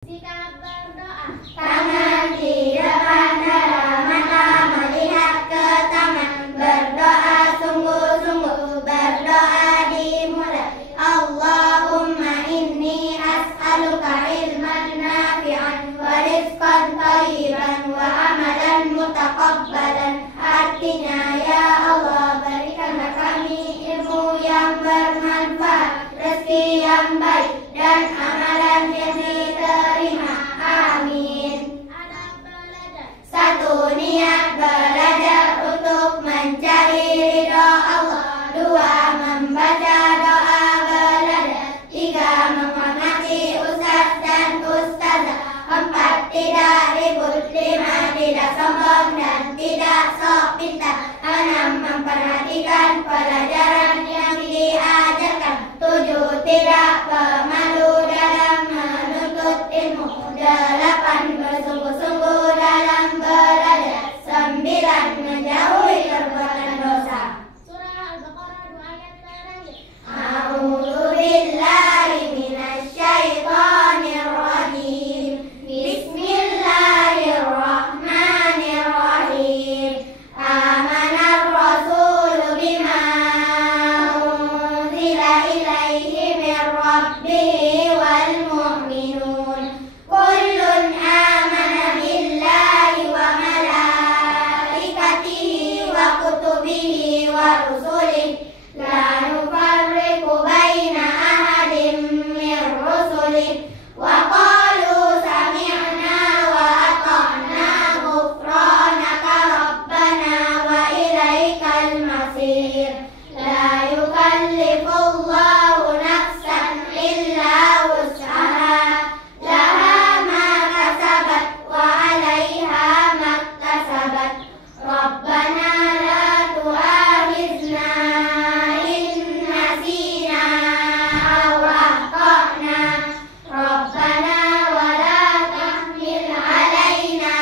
Sikap berdoa. Tangan di depan darah, mata melihat ke taman. Berdoa sungguh-sungguh, berdoa dimulai. Allahumma inni as'aluka ilman nafi'an wa rizqan thayyiban wa amalan mutaqabbalan. Artinya, ya Allah, berikanlah kami ilmu yang bermanfaat, rezeki yang baik, dan amalan yang diterima. Amin. Adab belajar. Satu, niat belajar untuk mencari ridho Allah. Dua, membaca doa belajar. Tiga, menghormati ustaz dan ustazah. Empat, tidak ribut. Lima, tidak sombong dan tidak sok pintar. Enam, memperhatikan pelajaran yang diajarkan. Tujuh, tidak pemalu dalam menuntut ilmu. Delapan, bersungguh-sungguh dalam belajar. Sembilan, menjauhi perbuatan dosa. Surah Al-Baqarah 2 ayat terakhir. A'udzu billahi minasy syaithanir rajim. Bismillahirrahmanirrahim. Amanar rasulu bima unzila ilaihi min rabbih wal mu'minun. Kullun amana billahi wa malaikatihi wa kutubihi wa rusulihi la nufarriqu baina ahadin min rusulihi wa qalu sami'na wa ata'na ghufranaka rabbana wa ilaikal masir. La yukallifullahu nafsan illa wus'aha, laha ma kasabat wa 'alaiha maktasabat. Rabbana la tu'akhizna in nasina aw akhtana. Rabbana wa la tahmil 'alaina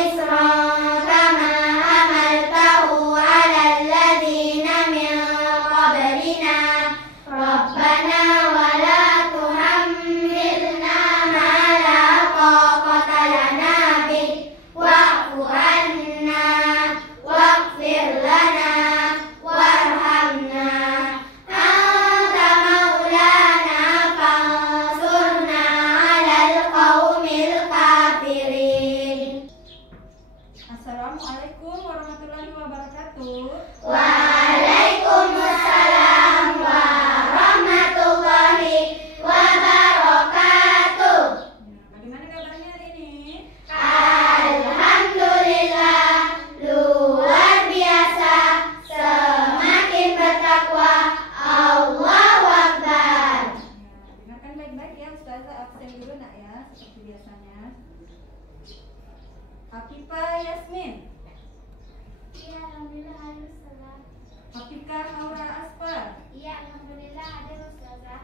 isran kama hamaltahu 'alal ladzina min qablina. Rabbana wa la tuhammilna ma la taqata lana bih. Wa'fu 'anna waghfir lana warhamna. Anta maulana fansurna 'alal qaumil kafirin. Assalamualaikum warahmatullahi wabarakatuh. Waalaikumsalam warahmatullahi wabarakatuh. Bagaimana kabarnya hari ini? Alhamdulillah, luar biasa, semakin bertakwa. Allahu Akbar. Dengarkan baik-baik ya, Ustazah absen dulu nak ya, seperti biasanya. Afifah Yasmin, Iya, alhamdulillah hadir ustazah. Afifah Haura Aspar, Iya, alhamdulillah hadir ustazah.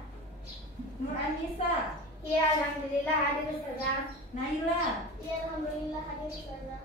Nur Anissa, Ya, alhamdulillah hadir ustazah. Naila. Iya, alhamdulillah hadir ustazah.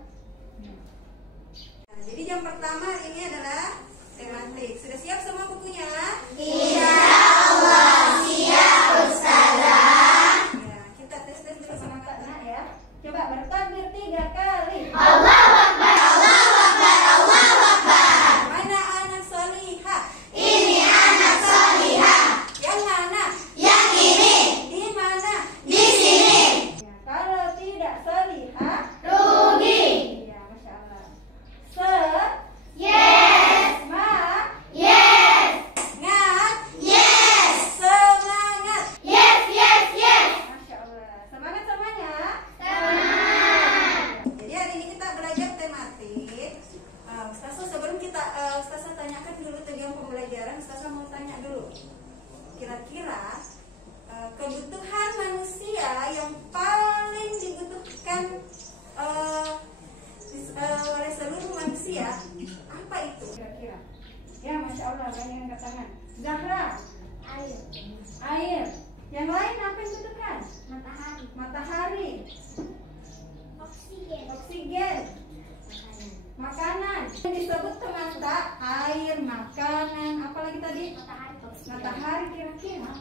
Nah, jadi jam pertama hari ini adalah tematik. Sudah siap semua bukunya? Insyaallah siap ustazah. Ya, kita tes dulu sama Kak Nak ya. Coba bertakbir 3 kali. Allahu Akbar, Allahu Akbar, Allahu Akbar. Mana anak solihah? Ini anak solihah. Yang mana? Yang ini Di mana? di sini. Ya, kalau tidak solihah, Rugi. ya Masya Allah. Yes. Ma, Yes. ngat, Yes. semangat. Yes, yes, yes. Masya Allah. Semangat semuanya. Semangat. Jadi hari ini kita belajar tematik. Ustazah sebelum kita Ustazah tanyakan dulu tujuan pembelajaran, Ustazah mau tanya dulu. Kira-kira kebutuhan manusia yang paling dibutuhkan oleh seluruh manusia apa itu kira-kira? Ya Masya Allah, banyak yang angkat tangan. Zahra, Air. air. Yang lain apa yang dibutuhkan? Matahari. Matahari, Oksigen. oksigen, makanan. Yang disebut semata air, makanan, apalagi tadi? Matahari. Matahari. Kira-kira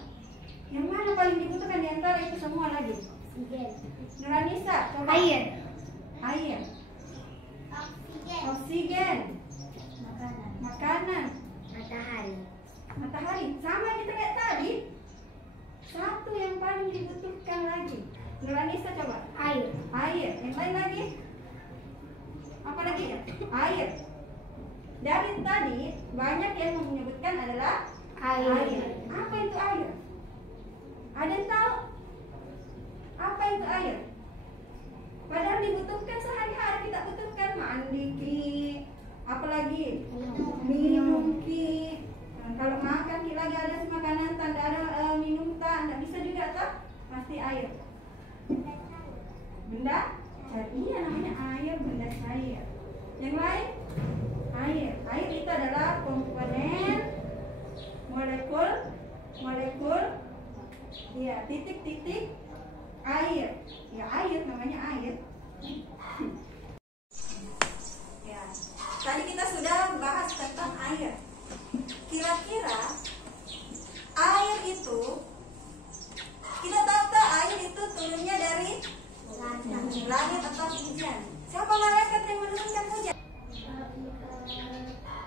Yang mana paling dibutuhkan di antara itu semua lagi? Oksigen. Nuranisa, coba. Air. Air. Oksigen. Oksigen. Makanan. Makanan. Matahari. Matahari. Sama kita kayak tadi. Satu yang paling dibutuhkan lagi. Nuranisa coba. Air. Air. Yang lain lagi? Apa lagi? Air. Dari tadi banyak yang menyebutkan adalah Air. Apa itu air? Ada yang tahu? Apa itu air? Padahal dibutuhkan sehari-hari, kita butuhkan mandi ki, apalagi minum ki. Nah, kalau makan ki lagi ada makanan tanda ada minum tak, tidak bisa juga tak? Pasti air. Benda? Iya namanya air, benda cair. Yang lain? Air. Air itu adalah komponen molekul ya titik-titik air. Ya air namanya air. Ya. Tadi kita sudah bahas tentang air. Kira-kira air itu kita tahu tak air itu turunnya dari langit atau hujan. Siapa malaikat yang menurunkan hujan?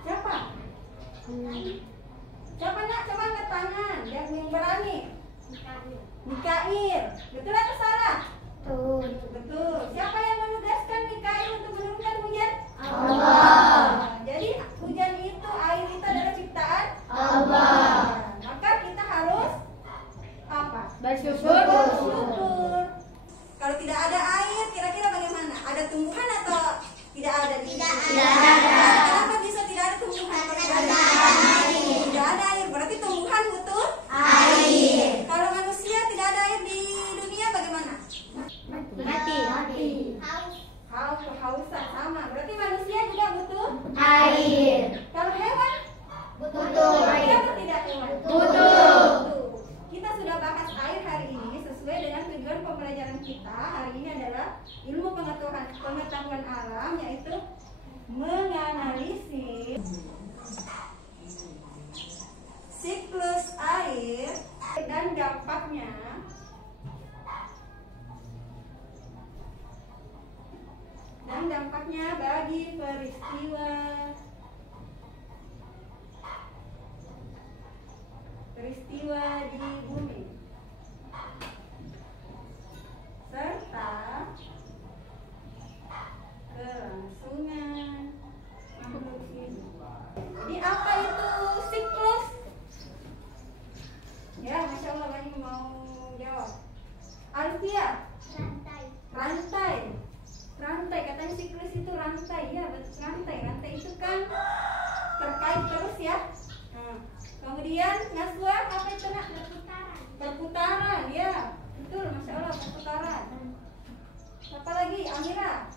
Siapa? Siapa nak? Coba angkat tangan. Yang berani. Mikail. Betul atau salah? Betul. Siapa yang menugaskan Mikail untuk menurunkan hujan? Allah. Jadi hujan itu, air itu adalah ciptaan Allah. Maka kita harus apa? Bersyukur. Bersyukur. Kalau tidak ada air, kira-kira bagaimana? Ada tumbuhan atau tidak ada? Tidak ada. Kenapa bisa tidak ada tumbuhan? Tidak ada air, berarti tumbuhan butuh Air. Kalau manusia tidak ada air di dunia bagaimana? Mati. Haus, kehausan sama. Berarti manusia juga butuh Air. Kalau hewan Butuh butuh air. atau tidak hewan? Butuh. Kita sudah bahas air hari ini sesuai dengan tujuan pembelajaran kita. Hari ini adalah ilmu pengetahuan alam, yaitu menganalisis siklus air dan dampaknya bagi peristiwa di bumi serta kelangsungan makhluk hidup. Jadi apa itu siklus? Ya, Masya Allah banyak mau jawab. Alfia, rantai katanya siklus itu rantai. Ya, rantai itu kan terkait terus ya. Nah, kemudian Naswa, apa itu nak? Perputaran, ya betul, Masya Allah, perputaran. Apa lagi? Amira?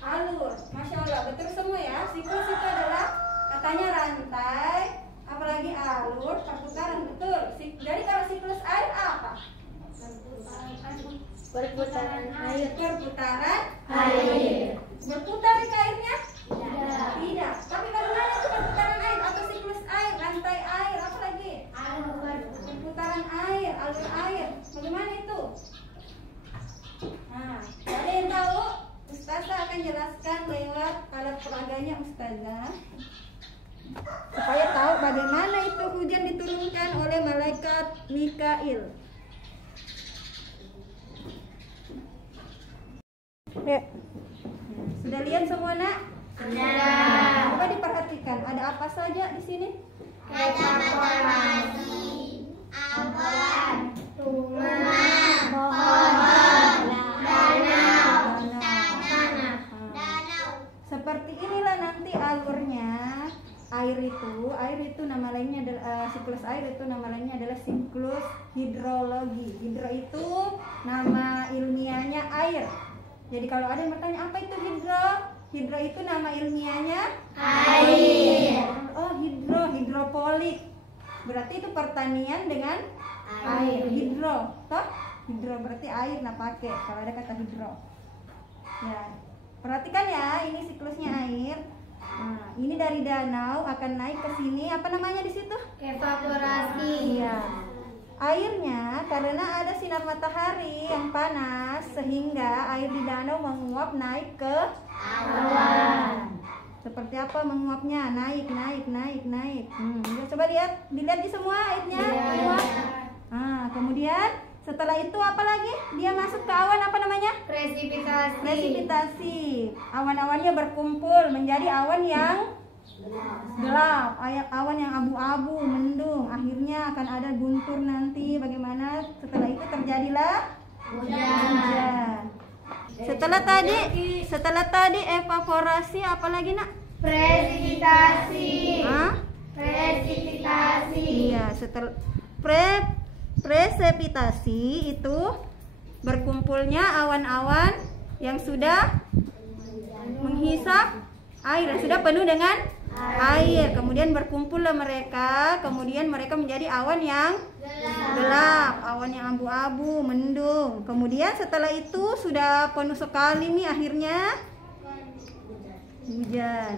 Alur, Masya Allah, betul semua ya. Siklus itu adalah katanya rantai, apalagi alur, perputaran, betul. Jadi kalau siklus air apa? Perputaran air. Perputaran Air. Berputar di airnya? Tidak. Tidak. Tapi bagaimana itu perputaran air atau siklus air, rantai air, apa lagi? Perputaran air, alur air. Bagaimana itu? Nah, ada yang tahu? Ustazah akan jelaskan lewat alat peraganya Ustazah, supaya tahu bagaimana itu hujan diturunkan oleh malaikat Mikail. Ya. Sudah lihat semua nak? Sudah. Coba diperhatikan, ada apa saja di sini? Ada matahari, awan, tuman, pohon, danau, tanah. Seperti inilah nanti alurnya air itu nama lainnya adalah siklus air itu nama lainnya adalah siklus hidrologi. Hidro itu nama ilmiahnya air. Jadi kalau ada yang bertanya apa itu hidro? Hidro itu nama ilmiahnya Air. Oh, hidroponik. Berarti itu pertanian dengan air. Hidro, toh? Hidro berarti air, nah pakai kalau ada kata hidro. Ya, perhatikan ya, ini siklusnya air. Nah, ini dari danau akan naik ke sini. Apa namanya di situ? Evaporasi. Iya. airnya karena ada sinar matahari yang panas sehingga air di danau menguap naik ke awan. Seperti apa menguapnya? Naik. Coba dilihat di semua airnya. Kemudian setelah itu apa lagi? Dia masuk ke awan, apa namanya? Presipitasi. Awan-awannya berkumpul menjadi awan yang gelap, awan yang abu-abu, mendung. Akhirnya akan ada guntur nanti. Bagaimana? Setelah itu terjadilah hujan. Setelah tadi evaporasi, apa lagi nak? Presipitasi. Iya, setelah presipitasi itu berkumpulnya awan-awan yang sudah menghisap air, yang sudah penuh dengan air. Kemudian berkumpullah mereka, kemudian mereka menjadi awan yang gelap, awan yang abu-abu, mendung. Kemudian setelah itu sudah penuh sekali nih, akhirnya hujan.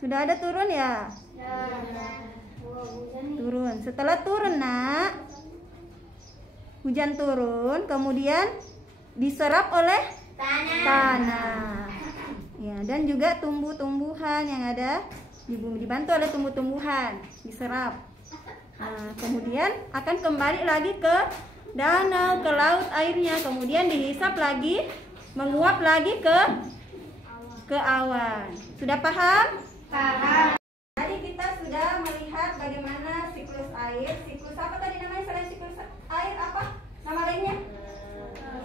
Sudah ada turun ya? Turun. Setelah turun nak, hujan turun, kemudian diserap oleh tanah. Ya, dan juga tumbuh-tumbuhan yang ada di bumi, dibantu oleh tumbuh-tumbuhan, diserap. Nah, kemudian akan kembali lagi ke danau, ke laut airnya, kemudian dihisap lagi, menguap lagi ke awan. Sudah paham? Paham. Tadi kita sudah melihat bagaimana siklus air. Siklus apa tadi namanya selain siklus air, apa nama lainnya?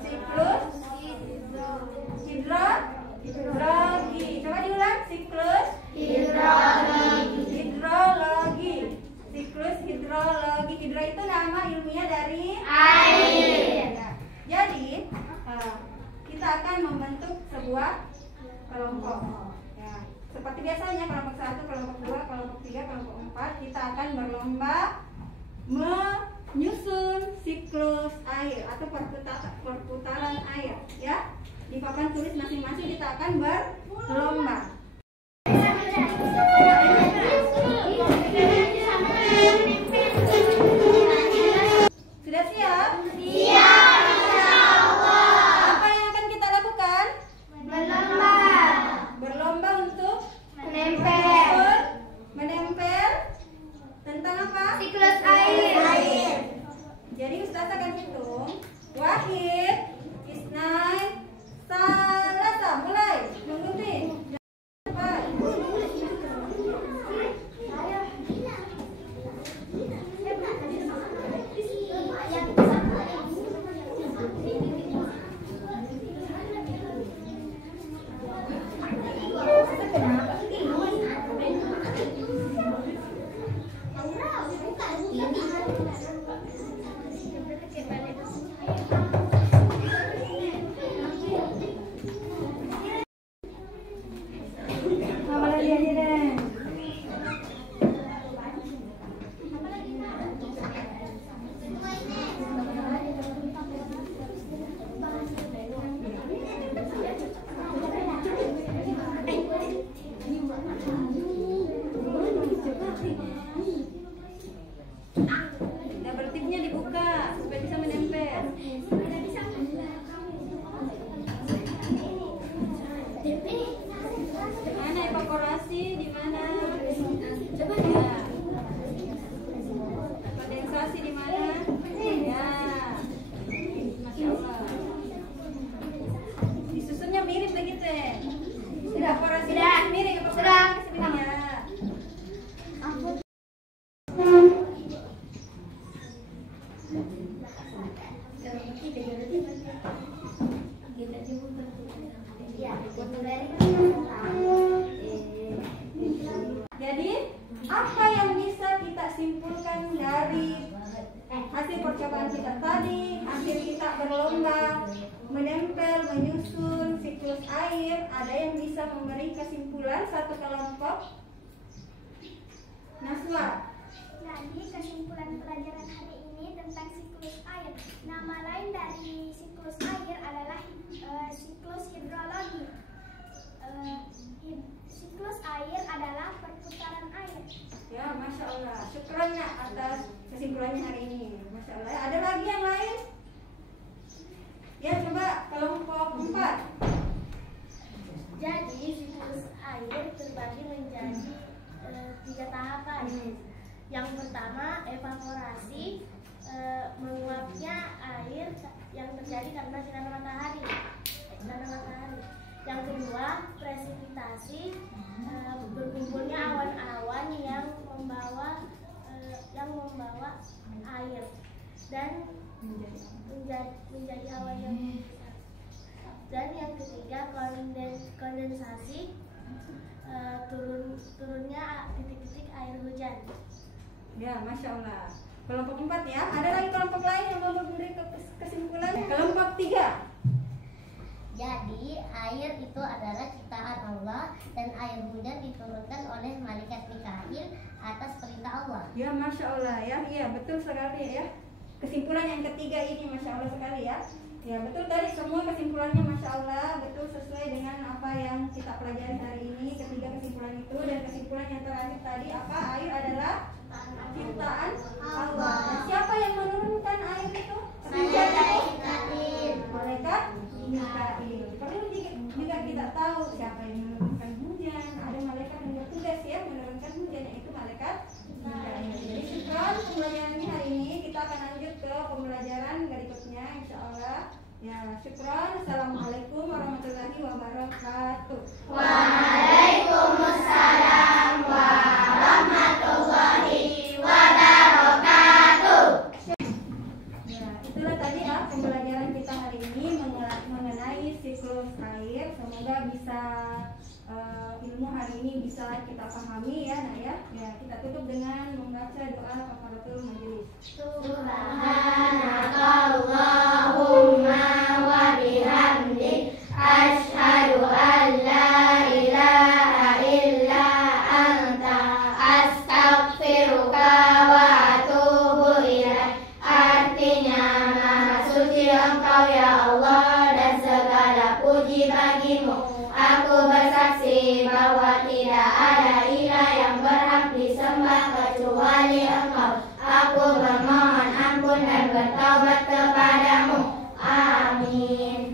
Siklus hidrologi. Coba diulang, siklus hidrologi. Siklus hidrologi. Hidro itu nama ilmiah dari Air. Ya. Jadi kita akan membentuk sebuah kelompok. Ya. Seperti biasanya kelompok 1, kelompok 2, kelompok 3, kelompok 4 kita akan berlomba menyusun siklus air atau perputaran air, ya. Di papan tulis masing-masing kita akan berlomba. Sudah siap? Siap, insyaallah. Apa yang akan kita lakukan? Berlomba untuk menempel tentang apa? Siklus air. Jadi Ustazah akan hitung. Wahid, Isnain, Salasa. Mulai menggunting. Cepat. Nah, bertipnya dibuka supaya bisa menempel. Mana evaporasi di mana? Coba ya. Kondensasi di mana? Ya. Masya Allah. Disusunnya mirip begitu ya. Evaporasi mirip evaporasi sebenarnya. Jadi, apa yang bisa kita simpulkan dari hasil percobaan kita tadi? Hasil kita berlomba menempel, menyusun siklus air. Ada yang bisa memberi kesimpulan satu kelompok? Naswa. Jadi kesimpulan pelajaran hari ini tentang siklus air. Nama lain dari siklus air adalah siklus hidrologi. Siklus air adalah perputaran air. Ya, Masya Allah. Syukran Nak atas kesimpulannya hari ini. Masya Allah. Ada lagi yang lain? Ya, coba kelompok 4. Jadi siklus air terbagi menjadi 3 tahapan. Yang pertama evaporasi, menguapnya air yang terjadi karena sinar matahari. Yang kedua presipitasi, berkumpulnya awan-awan yang membawa air dan menjadi awan yang besar. Dan yang ketiga kondensasi, turunnya titik-titik air hujan. Ya, Masya Allah. Kelompok 4 ya. Ada lagi kelompok lain yang mau memberi kesimpulan? Kelompok 3. Jadi air itu adalah ciptaan Allah dan air hujan diturunkan oleh malaikat Mikail atas perintah Allah. Ya, Masya Allah ya. Iya, betul sekali ya. Kesimpulan yang ketiga ini Masya Allah sekali ya. Ya, betul tadi semua kesimpulannya Masya Allah betul sesuai dengan apa yang kita pelajari hari ini. Ketiga kesimpulan itu, dan kesimpulan yang terakhir tadi apa? Air adalah ciptaan Allah. Nah, siapa yang menurunkan air itu? Malaikat Mikail. Malaikat Mikail. Perlu juga kita tahu siapa yang menurunkan hujan. Ada malaikat yang bertugas ya menurunkan hujan, yaitu malaikat Mikail. Jadi syukran pembelajarannya hari ini. Kita akan lanjut ke pembelajaran berikutnya insya Allah. Ya, syukran. Assalamualaikum warahmatullahi wabarakatuh. Waalaikumsalam warahmatullahi wabarakatuh. Ya, itulah tadi ya pembelajaran kita hari ini mengenai siklus air. Semoga bisa ilmu hari ini bisa kita pahami ya, Nak ya. Ya, kita tutup dengan membaca doa kafaratul majelis. Subhanakallahumma wa bihamdik asyhadu an la ilaha illa anta astaghfiruka wa atubu ilaik. Artinya maha suci Engkau ya Allah dan segala puji bagimu. Aku bersaksi bahwa tidak ada ilah yang berhak disembah kecuali Engkau. Aku bermohon ampun dan bertaubat kepadamu. Amin.